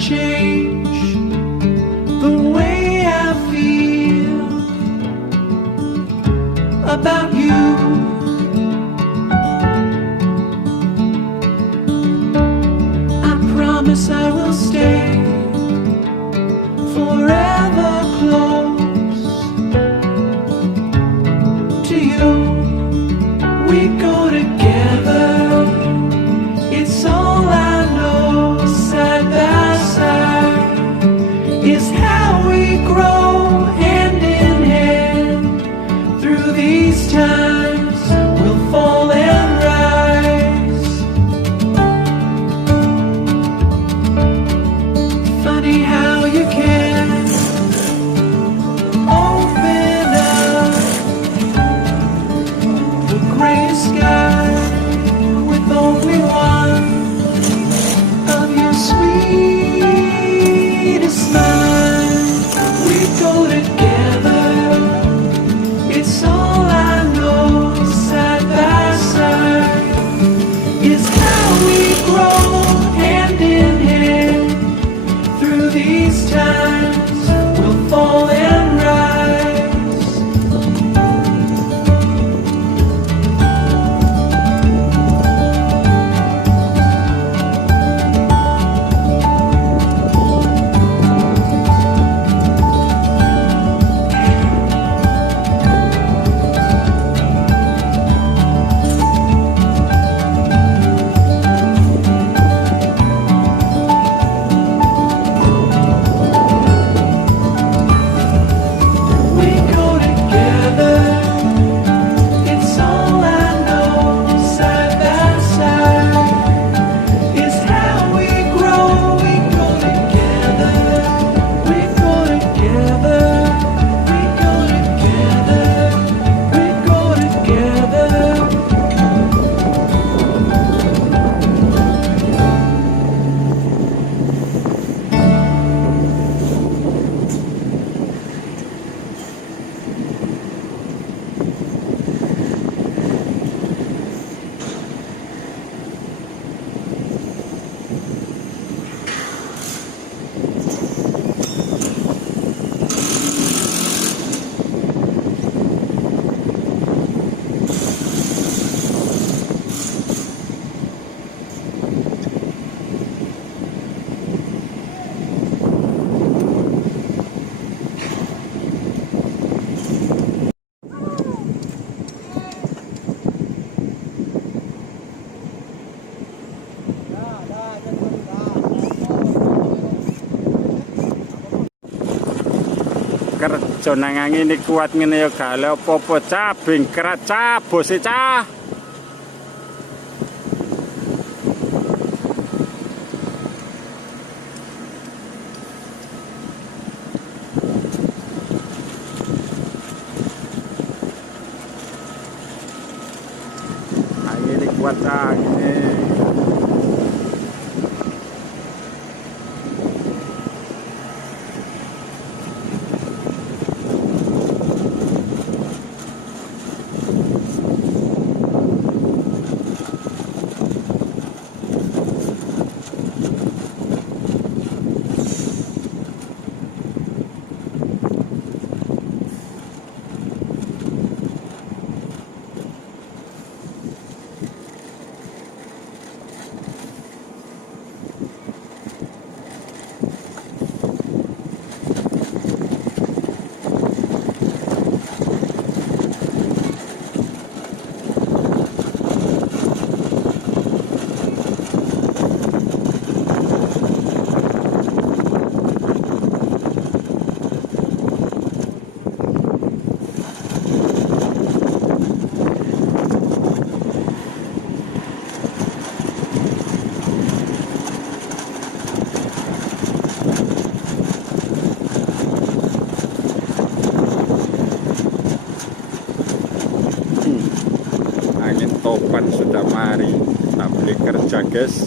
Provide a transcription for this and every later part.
change the way I feel about you. I promise I will stay forever close to you. We go together, it's all I know. Side by side is how we grow, hand in hand. Through these times we'll fall and rise. Funny how you can open up the gray sky with only one of your sweetest smiles. We go together, it's all I know. Side by side is how we grow, hand in hand. Through these times we'll fall and rise. We go together, it's all I know. Side by side is how we grow. We go together, we go together, we go together, we go together. Kerja nang angin ini kuat ngene ya gak le apa-apa cah bingkrat cah bose cah. Angin ini kuat cah ini. Angin topan sudah mari, tak boleh kerja guys.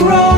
grow.